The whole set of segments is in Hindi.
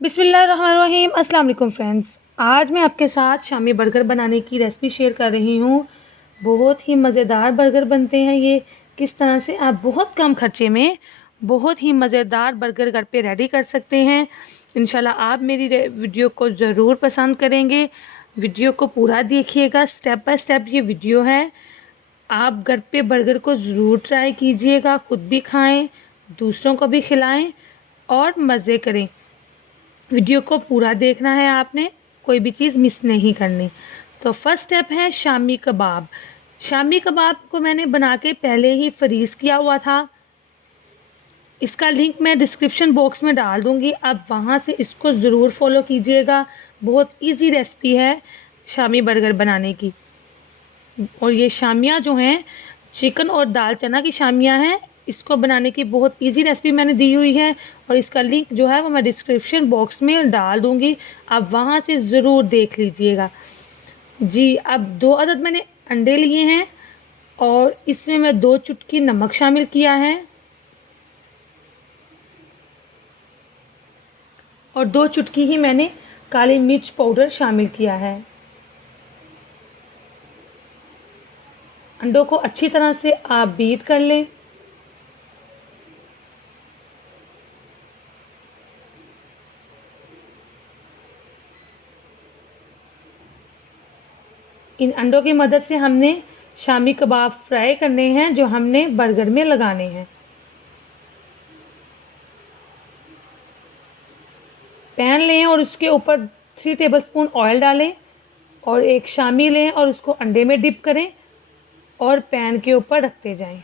बिस्मिल्लाहिर्रहमानिर्रहीम। अस्सलाम वालेकुम फ्रेंड्स, आज मैं आपके साथ शामी बर्गर बनाने की रेसिपी शेयर कर रही हूँ। बहुत ही मज़ेदार बर्गर बनते हैं ये। किस तरह से आप बहुत कम खर्चे में बहुत ही मज़ेदार बर्गर घर पे रेडी कर सकते हैं। इंशाल्लाह आप मेरी वीडियो को ज़रूर पसंद करेंगे। वीडियो को पूरा देखिएगा, स्टेप बाय स्टेप ये वीडियो है। आप घर पे बर्गर को ज़रूर ट्राई कीजिएगा, ख़ुद भी खाएँ, दूसरों को भी खिलाएँ और मज़े करें। वीडियो को पूरा देखना है आपने, कोई भी चीज़ मिस नहीं करनी। तो फर्स्ट स्टेप है शामी कबाब। शामी कबाब को मैंने बना के पहले ही फ्रीज़ किया हुआ था। इसका लिंक मैं डिस्क्रिप्शन बॉक्स में डाल दूँगी, आप वहाँ से इसको ज़रूर फॉलो कीजिएगा। बहुत इजी रेसिपी है शामी बर्गर बनाने की। और ये शामियाँ जो हैं चिकन और दाल चना की शामियाँ हैं। इसको बनाने की बहुत इजी रेसिपी मैंने दी हुई है और इसका लिंक जो है वो मैं डिस्क्रिप्शन बॉक्स में डाल दूँगी, आप वहाँ से ज़रूर देख लीजिएगा। जी, अब 2 अदद मैंने अंडे लिए हैं और इसमें मैं 2 चुटकी नमक शामिल किया है और 2 चुटकी ही मैंने काली मिर्च पाउडर शामिल किया है। अंडों को अच्छी तरह से आप बीट कर लें। इन अंडों की मदद से हमने शामी कबाब फ्राई करने हैं जो हमने बर्गर में लगाने हैं। पैन लें और उसके ऊपर 3 टेबलस्पून ऑयल डालें और एक शामी लें और उसको अंडे में डिप करें और पैन के ऊपर रखते जाएं।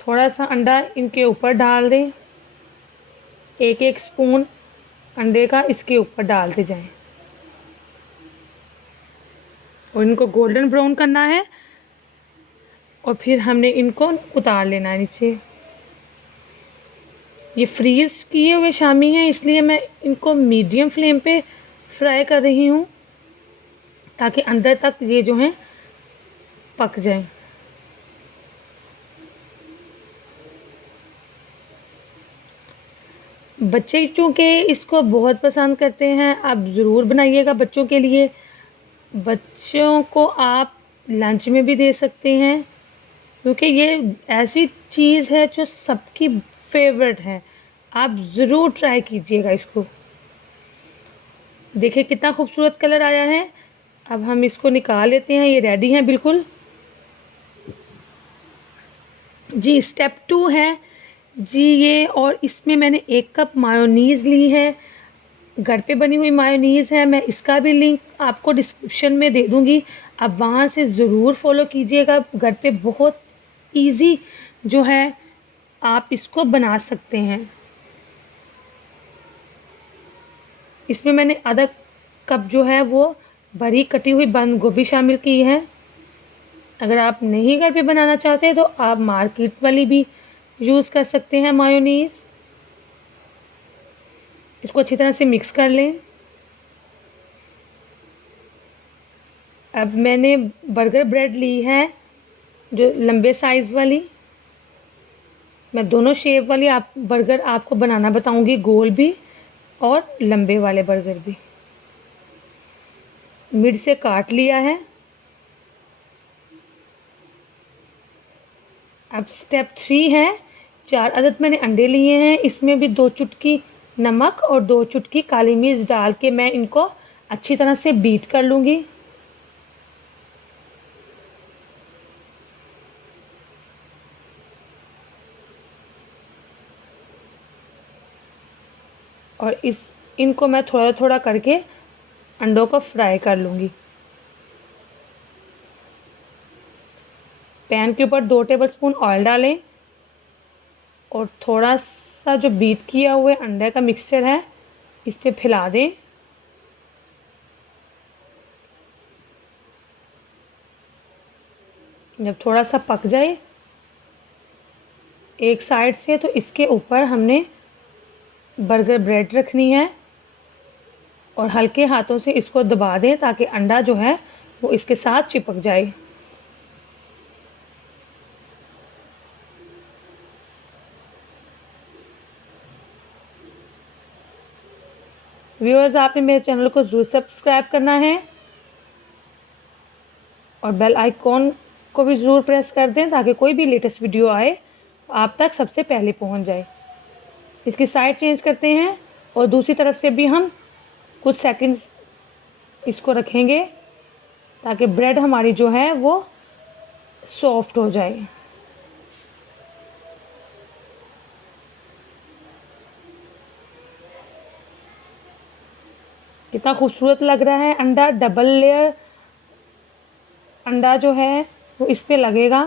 थोड़ा सा अंडा इनके ऊपर डाल दें, एक एक स्पून अंडे का इसके ऊपर डालते जाएं और इनको गोल्डन ब्राउन करना है और फिर हमने इनको उतार लेना है नीचे। ये फ्रीज़ किए हुए शामी हैं, इसलिए मैं इनको मीडियम फ्लेम पे फ्राई कर रही हूँ ताकि अंदर तक ये जो हैं पक जाएं। बच्चे चूँकि इसको बहुत पसंद करते हैं, आप ज़रूर बनाइएगा बच्चों के लिए। बच्चों को आप लंच में भी दे सकते हैं क्योंकि ये ऐसी चीज़ है जो सबकी फेवरेट है। आप ज़रूर ट्राई कीजिएगा इसको। देखिए कितना खूबसूरत कलर आया है। अब हम इसको निकाल लेते हैं, ये रेडी हैं बिल्कुल। जी, स्टेप 2 है जी ये, और इसमें मैंने 1 कप मायोनीज़ ली है। घर पे बनी हुई मायोनीज़ है, मैं इसका भी लिंक आपको डिस्क्रिप्शन में दे दूँगी, आप वहाँ से ज़रूर फॉलो कीजिएगा। घर पे बहुत इजी जो है आप इसको बना सकते हैं। इसमें आधा आधा कप जो है वो बारीक कटी हुई बंद गोभी शामिल की है। अगर आप नहीं घर पे बनाना चाहते तो आप मार्केट वाली भी यूज़ कर सकते हैं मायोनीज़। इसको अच्छी तरह से मिक्स कर लें। अब मैंने बर्गर ब्रेड ली है जो लंबे साइज़ वाली। मैं दोनों शेप वाली बर्गर आपको बनाना बताऊंगी, गोल भी और लंबे वाले बर्गर भी। मिड से काट लिया है। अब स्टेप 3 है, 4 अदद मैंने अंडे लिए हैं, इसमें भी 2 चुटकी नमक और 2 चुटकी काली मिर्च डाल के मैं इनको अच्छी तरह से बीट कर लूँगी। और इनको मैं थोड़ा थोड़ा करके अंडों को फ्राई कर लूँगी। पैन के ऊपर 2 टेबलस्पून ऑयल डालें और थोड़ा सा जो बीट किया हुआ अंडे का मिक्सचर है इस पे फैला दें। जब थोड़ा सा पक जाए एक साइड से, तो इसके ऊपर हमने बर्गर ब्रेड रखनी है और हल्के हाथों से इसको दबा दें ताकि अंडा जो है वो इसके साथ चिपक जाए। व्यूअर्स, आपने मेरे चैनल को ज़रूर सब्सक्राइब करना है और बेल आइकॉन को भी ज़रूर प्रेस कर दें ताकि कोई भी लेटेस्ट वीडियो आए तो आप तक सबसे पहले पहुंच जाए। इसकी साइड चेंज करते हैं और दूसरी तरफ से भी हम कुछ सेकंड्स इसको रखेंगे ताकि ब्रेड हमारी जो है वो सॉफ्ट हो जाए। कितना खूबसूरत लग रहा है अंडा। डबल लेयर अंडा जो है वो इस पे लगेगा,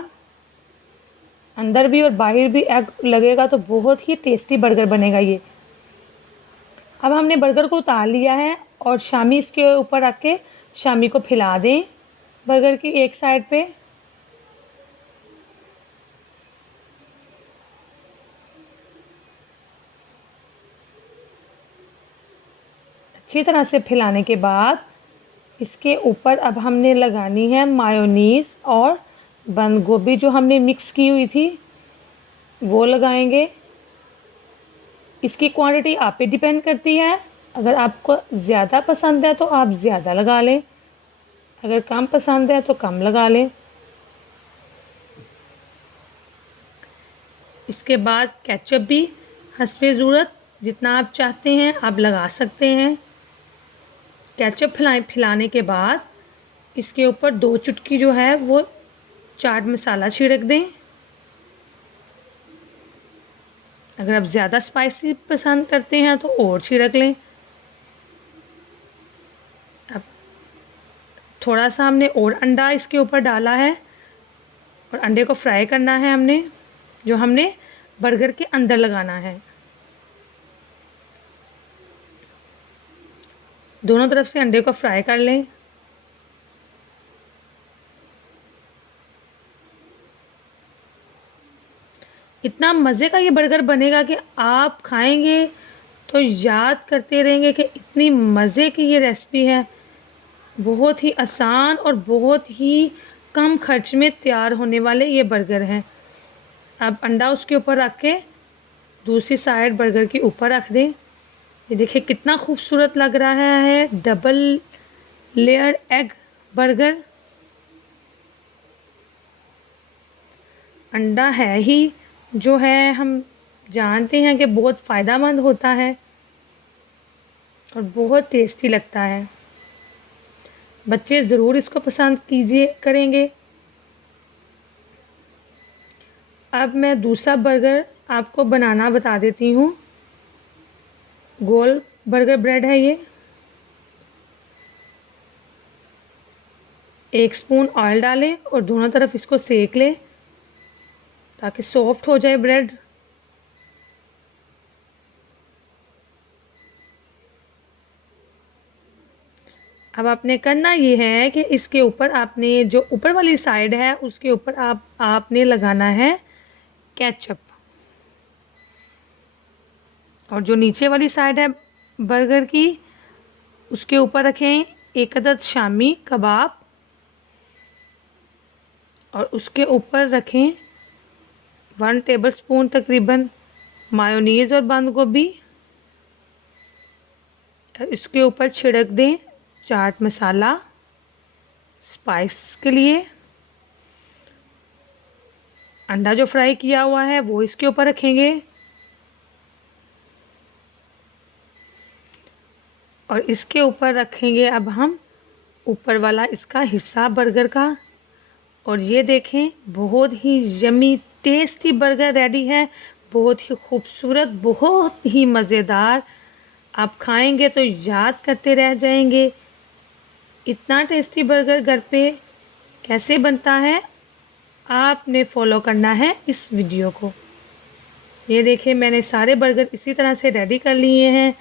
अंदर भी और बाहर भी एग लगेगा तो बहुत ही टेस्टी बर्गर बनेगा ये। अब हमने बर्गर को उतार लिया है और शामी इसके ऊपर रख के शामी को फैला दें बर्गर की एक साइड पे। अच्छी तरह से फैलाने के बाद इसके ऊपर अब हमने लगानी है मायोनीज़ और बंद गोभी जो हमने मिक्स की हुई थी वो लगाएंगे। इसकी क्वांटिटी आप पे डिपेंड करती है। अगर आपको ज़्यादा पसंद है तो आप ज़्यादा लगा लें, अगर कम पसंद है तो कम लगा लें। इसके बाद केचप भी हस्बे ज़रूरत जितना आप चाहते हैं आप लगा सकते हैं। केचप फैलाने के बाद इसके ऊपर 2 चुटकी जो है वो चाट मसाला छिड़क दें। अगर आप ज़्यादा स्पाइसी पसंद करते हैं तो और छिड़क लें। अब थोड़ा सा हमने और अंडा इसके ऊपर डाला है और अंडे को फ्राई करना है हमने, जो हमने बर्गर के अंदर लगाना है। दोनों तरफ से अंडे को फ्राई कर लें। इतना मज़े का ये बर्गर बनेगा कि आप खाएंगे तो याद करते रहेंगे कि इतनी मज़े की ये रेसिपी है। बहुत ही आसान और बहुत ही कम खर्च में तैयार होने वाले ये बर्गर हैं। अब अंडा उसके ऊपर रख के दूसरी साइड बर्गर के ऊपर रख दें। ये देखिए कितना खूबसूरत लग रहा है डबल लेयर एग बर्गर। अंडा है ही जो है हम जानते हैं कि बहुत फ़ायदेमंद होता है और बहुत टेस्टी लगता है। बच्चे ज़रूर इसको पसंद करेंगे। अब मैं दूसरा बर्गर आपको बनाना बता देती हूँ। गोल बर्गर ब्रेड है ये। 1 स्पून ऑयल डालें और दोनों तरफ इसको सेक लें ताकि सॉफ्ट हो जाए ब्रेड। अब आपने करना ये है कि इसके ऊपर आपने जो ऊपर वाली साइड है उसके ऊपर आपने लगाना है केचप और जो नीचे वाली साइड है बर्गर की उसके ऊपर रखें 1 अदद शामी कबाब और उसके ऊपर रखें 1 टेबलस्पून तकरीबन मायोनीज़ और बंद गोभी। इसके ऊपर छिड़क दें चाट मसाला स्पाइस के लिए। अंडा जो फ्राई किया हुआ है वो इसके ऊपर रखेंगे और इसके ऊपर रखेंगे अब हम ऊपर वाला इसका हिस्सा बर्गर का। और ये देखें बहुत ही यम्मी टेस्टी बर्गर रेडी है। बहुत ही खूबसूरत, बहुत ही मज़ेदार। आप खाएंगे तो याद करते रह जाएंगे। इतना टेस्टी बर्गर घर पे कैसे बनता है आपने फॉलो करना है इस वीडियो को। ये देखिए मैंने सारे बर्गर इसी तरह से रेडी कर लिए हैं।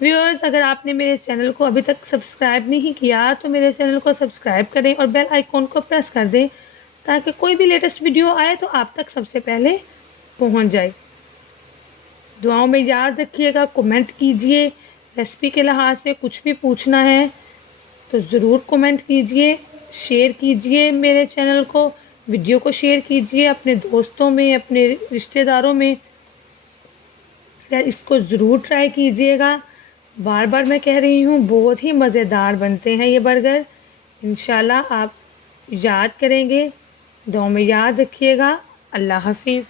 व्यूअर्स, अगर आपने मेरे चैनल को अभी तक सब्सक्राइब नहीं किया तो मेरे चैनल को सब्सक्राइब करें और बेल आइकॉन को प्रेस कर दें ताकि कोई भी लेटेस्ट वीडियो आए तो आप तक सबसे पहले पहुंच जाए। दुआओं में याद रखिएगा, कमेंट कीजिए, रेसिपी के लिहाज से कुछ भी पूछना है तो ज़रूर कमेंट कीजिए, शेयर कीजिए मेरे चैनल को, वीडियो को शेयर कीजिए अपने दोस्तों में, अपने रिश्तेदारों में। इसको ज़रूर ट्राई कीजिएगा। बार बार मैं कह रही हूँ, बहुत ही मज़ेदार बनते हैं ये बर्गर। इंशाल्लाह आप याद करेंगे, दुआ में याद रखिएगा। अल्लाह हाफिज़।